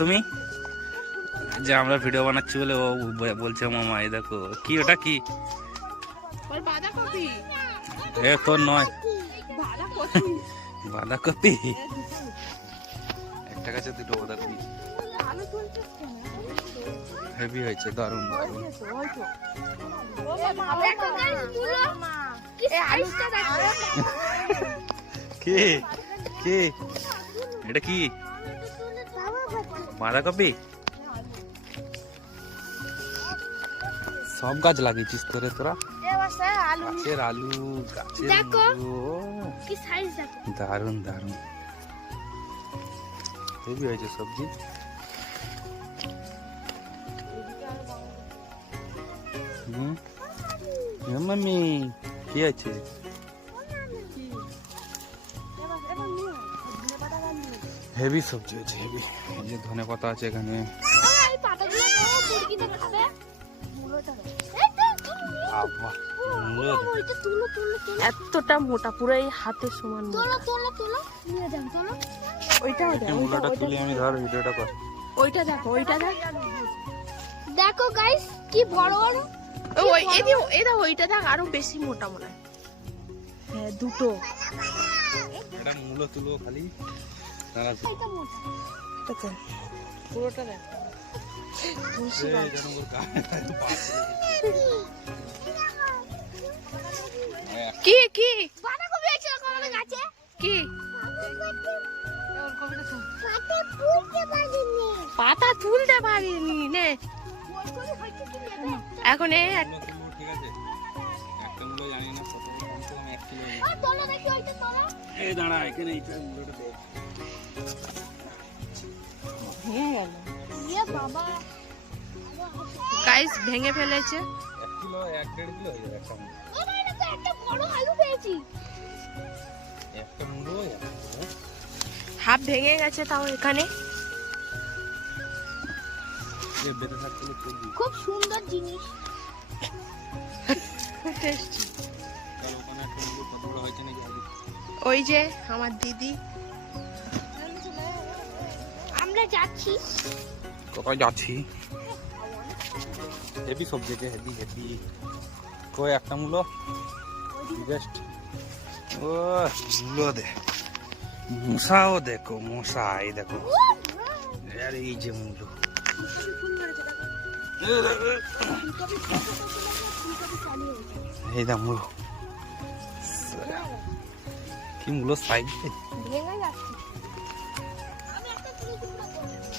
তুমি? যে আমরা ভিডিও বানাচ্ছি বলে ও বলছে মামা এই দেখো কি ওটা কি? এ তোর নয়, বাঁধাকপি। একটা গাছে দুটো বাঁধাকপি। হেভি হয়েছে, দারুণ দারুণ। কে কে এটা কি? বাঁধাকপি? সব গাছ লাগিয়েছিস তোরা? গাছের আলু, গাছের দারুণ দারুণ হেভি হয়েছে সবজি। মাম্মি কি আছে? হেভি সবজি আছে, হেভি। এই যে ধনে পাতা আছে এখানে। এতটা মোটা, পুরো এই হাতের সমান। ওইটা দেখো, ওইটা দেখো গাইস কি বড় বড়। ওইটা দেখ আরো বেশি মোটা মনে হয়। হ্যাঁ দুটো। এটা মূলো তুলো খালি পুরোটা দেখ। কি কি বাঁধাকপি আছে আমাদের গাছে? কি পাতা তুলতে পারিনি নে এখন। গাইস ভেঙে ফেলেছে। হাফ ভেঙে গেছে তাও এখানে। খুব সুন্দর জিনিস, টেস্টি। ওই যে আমার দিদি, আমরা যাচ্ছি। কোথায় যাচ্ছি? হেভি সবজি আছে, হেভি হেভি। কই একটা মূলো জাস্ট। ও মূলো দে, মশাও দেখো, মশা এই দেখো। আরে এই যে মূলো, এই দা মূলো। কি মূলো সাইজ ভেঙে যাচ্ছে।